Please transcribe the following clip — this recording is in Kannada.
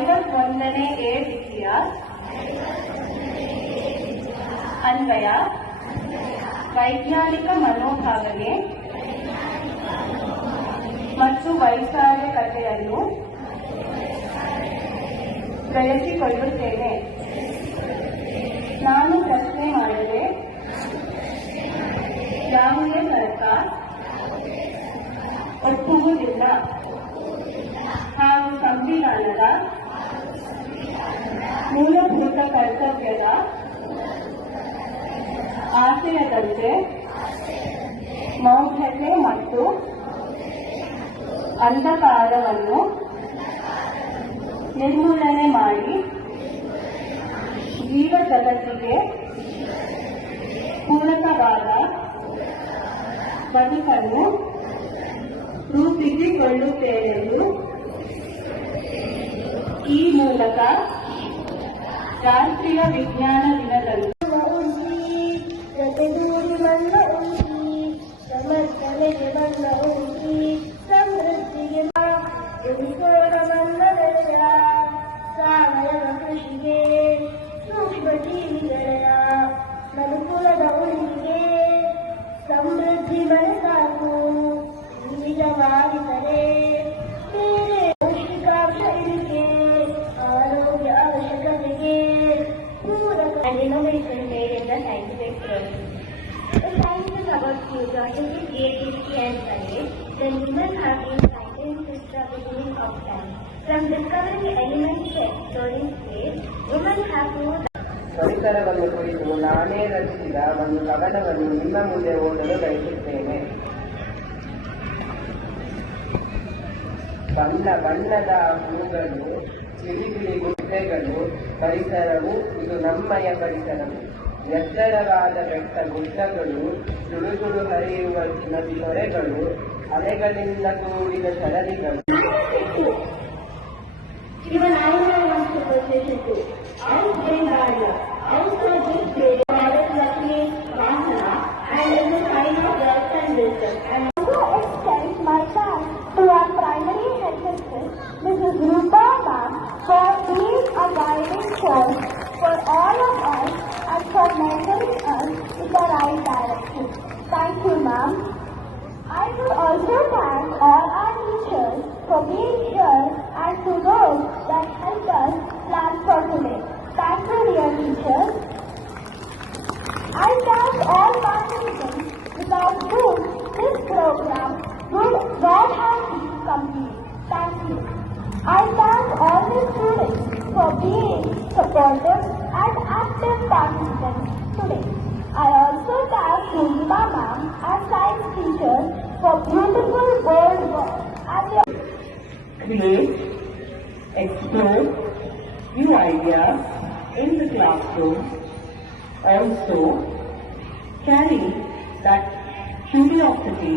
51ನೇ ಎ ವಿಷಯ ಅನ್ವಯ ವೈಜ್ಞಾನಿಕ ಮನೋಭಾವನೆ ಮತ್ತು ವೈಚಾರಿಕತೆಯನ್ನು ಬೆಳೆಸಿಕೊಳ್ಳುತ್ತೇನೆ. ನಾನು ಪ್ರಶ್ನೆ ಮಾಡದೆ ಯಾವುದೇ ಸರ್ಕಾರ ಒಪ್ಪುವುದಿಲ್ಲ ಹಾಗೂ ಸಂವಿಧಾನದ ಮೂಲಭೂತ ಕರ್ತವ್ಯದ ಆಶಯದಂತೆ ಮೌಢ್ಯತೆ ಮತ್ತು ಅಂಧಕಾರವನ್ನು ನಿರ್ಮೂಲನೆ ಮಾಡಿ ಜೀವ ಜಗತ್ತಿಗೆ ಪೂರಕವಾದ ಬದುಕನ್ನು ರೂಪಿಸಿಕೊಳ್ಳುತ್ತೇನೆಂದು ಈ ಮೂಲಕ ರಾಷ್ಟ್ರೀಯ ವಿಜ್ಞಾನ ದಿನದಂದು ಸಾವಯವ ಕೃಷಿಗೆ ಸೂಕ್ಷ್ಮ ಜೀವಿಗಳ ಮನುಕುಲದ ಉಳಿಗೆ ಸಮೃದ್ಧಿ ಮನಸಾಕು ನಿಜವಾಗಿದ್ದರೆ ಬೇರೆ ಪೌಷ್ಟಿಕಾಂಶ ಇಳಿಕೆ ಆರೋಗ್ಯ ಅವಶ್ಯಕತೆಗೆ ಪೂರಕ innovation made in the scientific process. The science is about curiosity, creativity and courage. Then humans have been scientists since the beginning of time. From discovering elements to exploring space, women have moved. ಪರಿಸರವನ್ನು ಕುರಿತು ನಾನೇ ರಚಿಸಿದ ಒಂದು ಕವನವನ್ನು ನಿಮ್ಮ ಮುಂದೆ ಓದಲು ಬಯಸುತ್ತೇನೆ. ಬಣ್ಣ ಬಣ್ಣದ ಹೂಗಳು, ಬಿಳಿ ಬಿಳಿ ಗುಡ್ಡೆಗಳು, ಪರಿಸರವು ಇದು ನಮ್ಮಯ ಪರಿಸರವು. ಎತ್ತರವಾದ ಬೆಟ್ಟ ಗುಡ್ಡಗಳು, ಸುಳುಸುಳು ಹರಿಯುವ ನದಿ ತೊರೆಗಳು, ಅಲೆಗಳಿಂದ ಕೂಡಿದ ಸರದಿಗಳು. Even I have one superstition too. I say Bala. Also this day, Bharat Lakshmi Vasana and is a sign of wealth and wisdom. And also extend my thanks to our primary head mistress, Mrs. Rupa Ma'am, for being a guiding force for all of us and for mentoring us in the right direction. Thank you, Ma'am. I would also thank all our teachers for being here and to those that helped us plan for today. Thank you, dear teachers. I thank all participants without whom this program would not have been complete. Thank you. I thank all the students for being supportive and active participants today. I also thank Purnima Ma'am and science teachers for beautiful bold work and your Create, explore new ideas in the classroom. Also, carry that curiosity